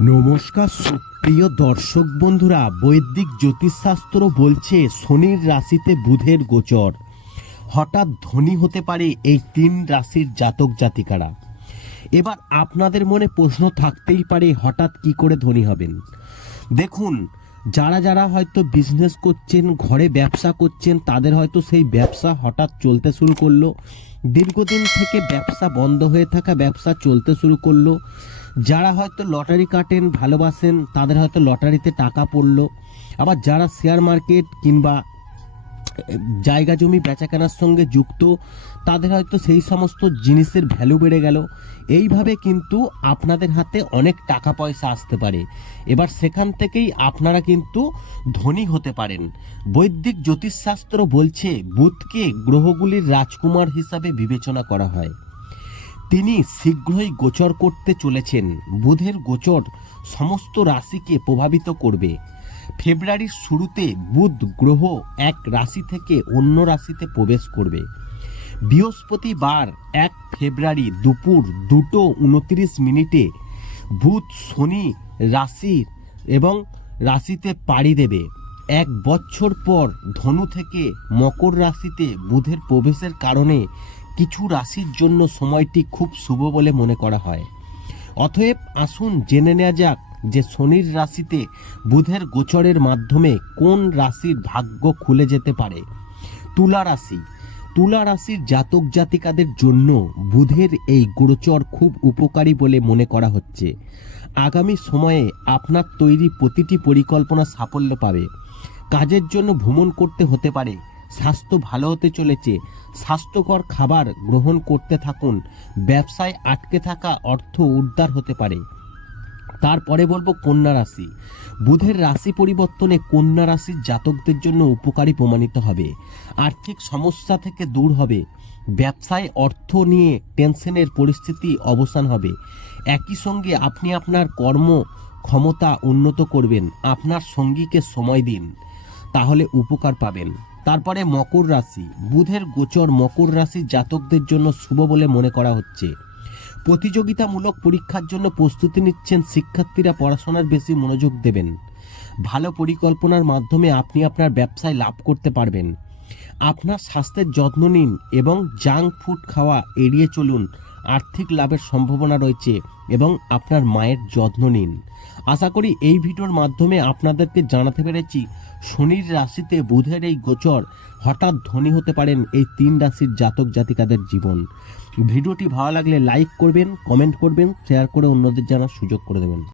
নমস্কার সুপ্রিয় দর্শক বন্ধুরা, বৈদিক জ্যোতিষশাস্ত্র বলছে শনির রাশিতে বুধের গোচর। হঠাৎ ধনী হতে পারে এই তিন রাশির জাতক জাতিকারা। এবার আপনাদের মনে প্রশ্ন থাকতেই পারে, হঠাৎ কি করে ধনী হবেন? দেখুন যারা যারা হয়তো বিজনেস করছেন, ঘরে ব্যবসা করছেন, তাদের হয়তো সেই ব্যবসা হঠাৎ চলতে শুরু করল। দীর্ঘদিন থেকে ব্যবসা বন্ধ হয়ে থাকা ব্যবসা চলতে শুরু করল। যারা হয়তো লটারি কাটেন, ভালোবাসেন, তাদের হয়তো লটারিতে টাকা পড়ল। আবার যারা শেয়ার মার্কেট কিংবা জায়গা জমি বেচাকেনার সঙ্গে যুক্ত, তাদের হয়তো সেই সমস্ত জিনিসের ভ্যালু বেড়ে গেল। এইভাবে কিন্তু আপনাদের হাতে অনেক টাকা পয়সা আসতে পারে। এবার সেখান থেকেই আপনারা কিন্তু ধনী হতে পারেন। বৈদিক জ্যোতিষশাস্ত্র বলছে, বুধকে গ্রহগুলির রাজকুমার হিসাবে বিবেচনা করা হয়। তিনি শীঘ্রই গোচর করতে চলেছেন। বুধের গোচর সমস্ত রাশিকে প্রভাবিত করবে। ফেব্রুয়ারির শুরুতে বুধ গ্রহ এক রাশি থেকে অন্য রাশিতে প্রবেশ করবে। বৃহস্পতিবার এক ফেব্রুয়ারি দুপুর দুটো উনত্রিশ মিনিটে বুধ শনি রাশির এবং রাশিতে পাড়ি দেবে। এক বছর পর ধনু থেকে মকর রাশিতে বুধের প্রবেশের কারণে কিছু রাশির জন্য সময়টি খুব শুভ বলে মনে করা হয়। অতএব আসুন জেনে নেওয়া যাক যে শনির রাশিতে বুধের গোচরের মাধ্যমে কোন রাশির ভাগ্য খুলে যেতে পারে? তুলা রাশি। তুলা রাশির জাতক জাতিকাদের জন্য বুধের এই গোচর খুব উপকারী বলে মনে করা হচ্ছে। আগামী সময়ে আপনার তৈরি প্রতিটি পরিকল্পনা সাফল্য পাবে। কাজের জন্য ভ্রমণ করতে হতে পারে, স্বাস্থ্য ভালো হতে চলেছে, স্বাস্থ্যকর খাবার গ্রহণ করতে থাকুন, ব্যবসায় আটকে থাকা অর্থ উদ্ধার হতে পারে। তারপরে বলব কন্যা রাশি। বুধের রাশি পরিবর্তনে কন্যা রাশির জাতকদের জন্য উপকারী প্রমাণিত হবে। আর্থিক সমস্যা থেকে দূর হবে। ব্যবসায় অর্থ নিয়ে টেনশনের পরিস্থিতি অবসান হবে। একই সঙ্গে আপনি আপনার কর্ম ক্ষমতা উন্নত করবেন। আপনার সঙ্গীকে সময় দিন। তাহলে উপকার পাবেন। তারপরে মকর রাশি। বুধের গোচর মকর রাশির জাতকদের জন্য শুভ বলে মনে করা হচ্ছে। প্রতিযোগিতামূলক পরীক্ষার জন্য প্রস্তুতি নিচ্ছেন শিক্ষার্থীরা পড়াশোনার বেশি মনোযোগ দেবেন। ভালো পরিকল্পনার মাধ্যমে আপনি আপনার ব্যবসায় লাভ করতে পারবেন। আপনার স্বাস্থ্যের যত্ন নিন এবং জাঙ্ক ফুড খাওয়া এড়িয়ে চলুন। আর্থিক লাভের সম্ভাবনা রয়েছে এবং আপনার মায়ের যত্ন নিন। আশা করি এই ভিডিওর মাধ্যমে আপনাদেরকে জানাতে পেরেছি, শনির রাশিতে বুধের এই গোচর হঠাৎ ধনী হতে পারেন এই তিন রাশির জাতক জাতিকাদের জীবন। ভিডিওটি ভালো লাগলে লাইক করবেন, কমেন্ট করবেন, শেয়ার করে অন্যদের জানার সুযোগ করে দেবেন।